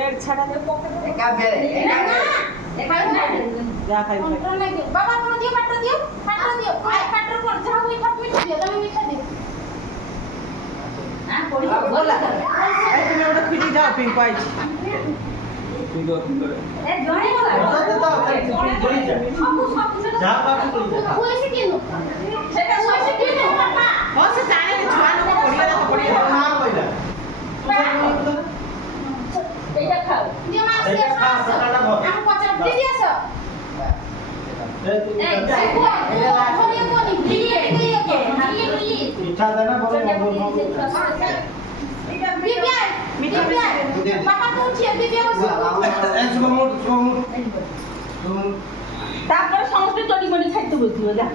bed ছাড়া দে একা বেড়ে একা বেড়ে দেখাই না যা খাই কন্ট্রোল লাগে বাবা কোনো দিও পাট্টা দিও আই পাট্টার পর যা ওই খাপ মিঠা দিও তুমি মিঠা দিও হ্যাঁ পড়ি বলা এই তুমি ওটা ফিরি দাও পিঙ্ক পাইছ এ জড়ে বলা যা পাবি কই যা হইছে কেন সেটা হইছে কেন বাবা বসে জানে ছুয়া লোক পড়িয়া না কইলা এইটা খাও দিও মা এইটা খা সকালটা ভর আমি পচার দিদি আসো এই এই দেখো কোনি কোনি দিয়ে দিয়ে মিঠা দেনা বড় বড় বিবিয়া বাবা তো উঠিয়ে বিবিয়া বসো এই সুমুট তারপরে সমস্ত চটি মনি খাইতে বলছিল যা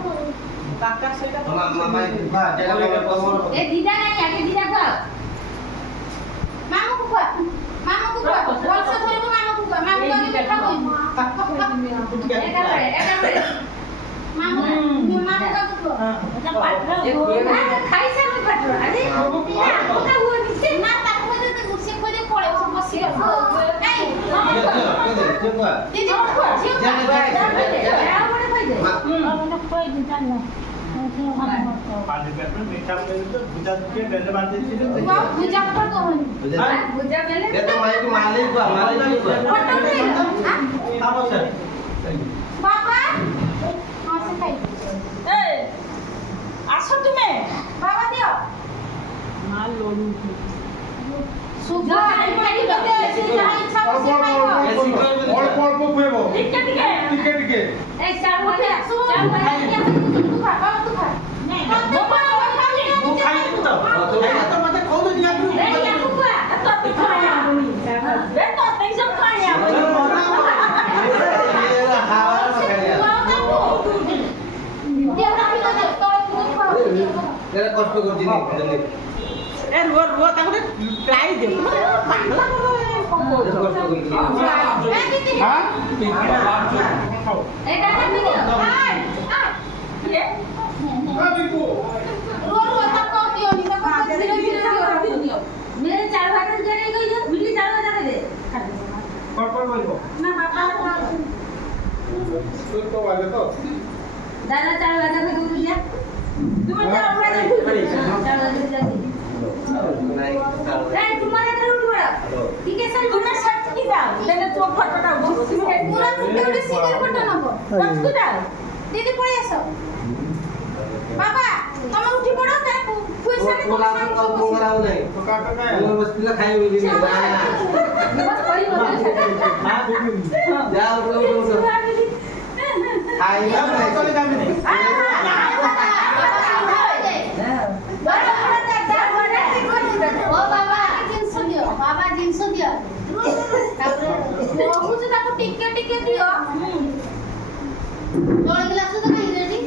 কাকা সেটা মামা বা জায়গা বড় বড় এ দিদা নাই আগে দিদা খাও মামা কুকুয়া বলছে ধরবো মামা কুকুয়া মামা আগে মিঠা কইবো একেবারে মামা কুকুয়া এটা পাটরা খাইছে আমি পাটরা আরে ওটা হুয়া দিছে না তার মধ্যে তো গুছে করে পড়ে ও বসি এই দিদি পানি পেটে মিঠা পেলে তো বুঝা দিয়ে বেলে বাঁধতে ছিল বুঝা পড় কোন বুঝা বেলে এটা মাইক মালিক বা মালিক খাবো স্যার বাবা আসে খাই এই আসো তুমি বাবা দিও না লড়ু সুগা খাই খাই দিতে এসে যা ইচ্ছা করছে খাইবো অল্প অল্প খুঁজবো টিকে টিকে টিকে টিকে এই চার বলে চার বলে তুই খা বাবা তুই খা বাবা ও খাই তো তো মতে কোন দিয়া তুমি এই কুকুয়া তো তুই খাই আমি বে তো তুই সব খাই আমি এরা হাওয়া খাইয়া এরা কষ্ট করছি নি এ রো তাহলে ট্রাই দে বাংলা কষ্ট করছি হ্যাঁ এটা ভিডিও আয় আয় বিকু रो रो तक को दियो नहीं तो धीरे धीरे दियो मेरे 4000 दे दे गई वीडियो 4000 दे কর বলবো ना बाबा তোর তো বলে তো दादा 4000 दे दिया तुम 4000 दे 4000 दे ए तुम्हारे घर उठवा ठीक है सर तुम्हें शर्ट की दाও দেনে তো ফটোটা উঠিছি পুরো ভিডিওতে সিঙ্গেল ফটো নেব কত দাও দিদি পড়ে আসো বাবা তুমি উঠি পড়ো তার পয়সা নে কোলা কোলাও নাই তো কাকা না ওর বসতিলা খাই বলি না बस पड़ी बोल না দিবি যাও বলো খাই না চলে যাবি নি बाबा जिनसो दियो बहुत ताको टिके टिके दियो जोड़ गिलास तो नहीं रेडी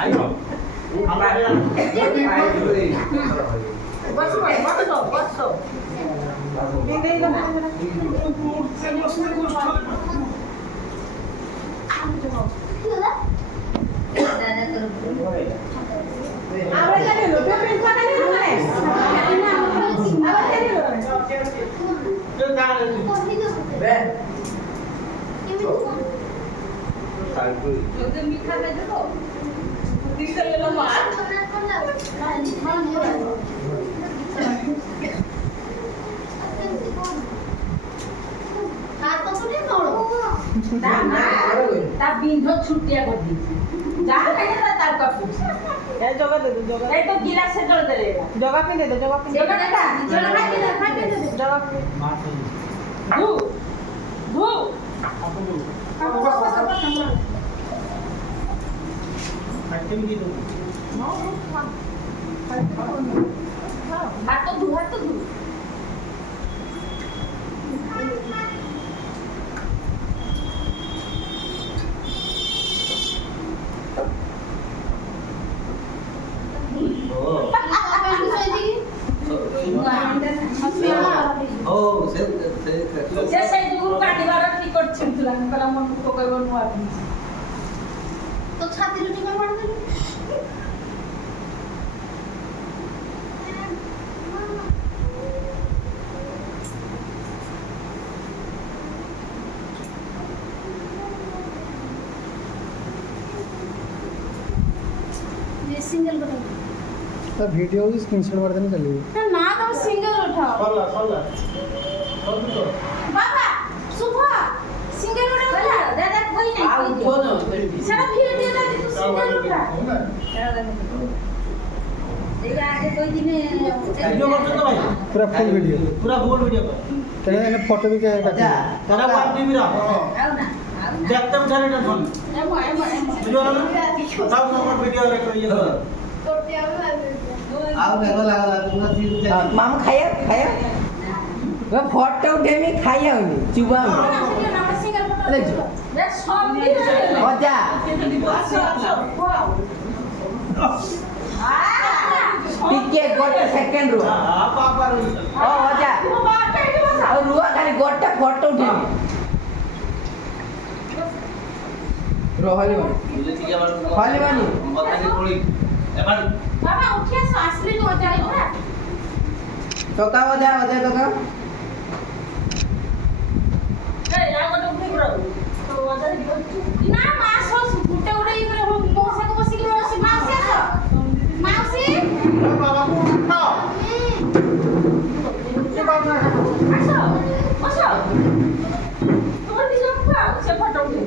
আইও আমরা বসো বসো বসো এই না আবার জানি লো পেন কথা নেই মানে আবার জানি লো তো দাঁড়া বে যদি মিঠা দে দেবো দিতে এলো মা তা বিন্ধ ছুটিয়া করে দিয়েছি যা খাইছে না তার কাপড় এই জগা দে জগা এই তো গিলাসে জল দে জগা পে দে জগা পে জগা দে জগা খাইতে দে জগা পে ধু ধু হাত তো ধু ସେ ସେ ସେଇ ଯୁଗୁରୁ କାଟିବାର ଠିକ କରିଛି ତୁଲା ମୁଁ କହିଲା ମନ ପକେଇବ ନୂଆ তো ছাতির টিকা পড়ে দিল ये सिंगल बताओ तो वीडियो की स्क्रीनशॉट मार देना चलेगी ना तुम सिंगल उठाओ সরলা बाबा सुबह सिंगल उठा दादा कोई नहीं ଆଉ ଉଠଉ ନା सारा फिर दे दादी तू सिंगल उठा ये आगे कोई दिन ভিডিও করছো তো ভাই पूरा फुल वीडियो পুরা ফুল ভিডিও কর तेरे ने फोटो भी क्या আচ্ছা তারা ওয়ান টিভি রাখ आओ ना দেখতে ছাড়ে না phone imo imo imo video না তাও তোমার ভিডিও রেকর্ড ইয়ে কর করতে হবে ଆଉ ଦେଖ ଲାଗଲା ତୁମେ ସିନ୍ ମାମୁ ଖାଇବା ଫଟୋ ଉଠେଇବି ଖାଇଆଉନି ଚୁବା सिंगल अरे फोटो ये सब दिन ଅଜା ଟିକେ ଗୋଟେ ସେକେଣ୍ଡ ରୁହ ପାପା ରହି ଓ ଅଜା ଆଉ ରୁହ ଖାଲି ଗୋଟେ ଫଟୋ ଉଠେଇବି ରହିବନି ହଲିବନି बाबा उठिए असली तो जाए ना ଟକା ଅଜା ଅଜା ଟକା ना मास हो गुटे गुटे इकडे मोसा को बसी की मोसी मावसी आसो मावसी বাবা কো উঠাও কি বাবা आसो बसो तुम्हार दिलो खाओ से फोटो उठे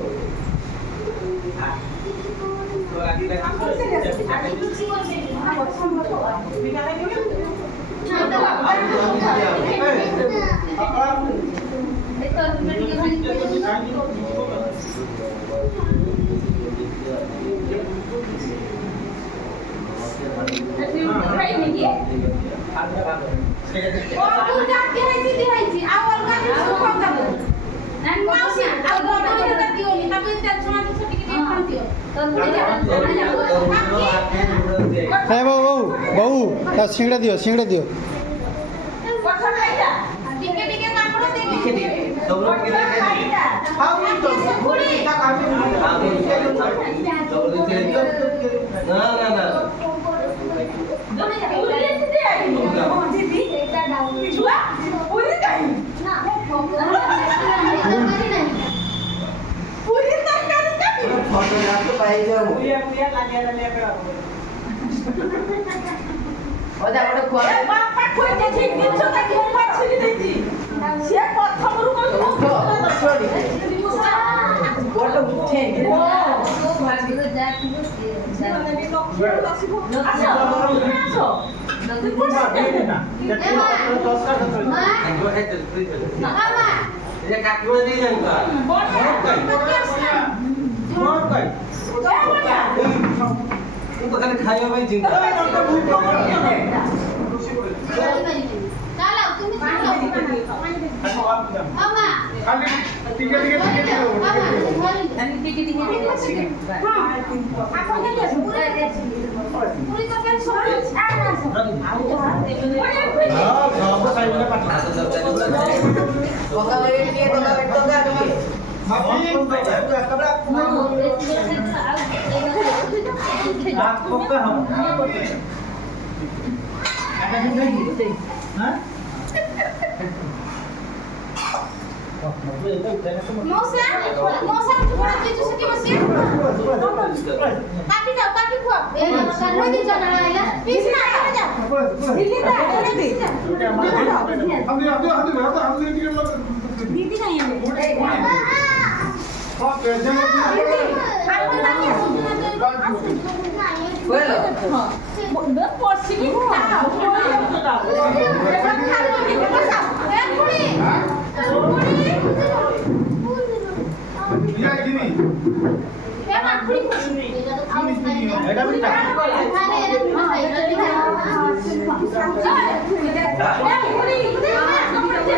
ए बहू बहू ता सिंगड़ा दियो टिके टिके कापड़ देखे सब लोग किधर है हां तो थोड़ी का काम ना ना ना फोटो आपको पाई जाओ ଅଜା ଗୋଟେ ଖୁଆ ଗୋଟେ ଉଠେଇବି ये काटकोड़ नहीं जानता तू तो खाली खाइयो भाई चिंता मौसा मौसा थोड़ा जीजू से की बसी काटी जाओ काटी खुआ कोई दी जाना आइला पीस ना आइला जा दिल्ली दा दीदी नहीं है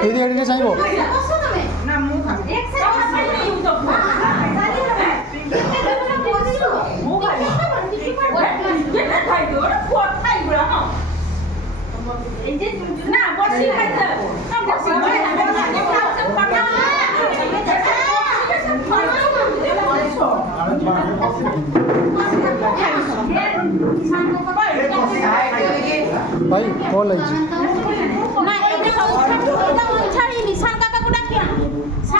दीदी एडिट चाहिए ना मुंह खा एक ना बसी खाइते बसी खाइते ସାଙ୍ଗ କବା ଭାଇ କ'ଣ ଲାଗିଛି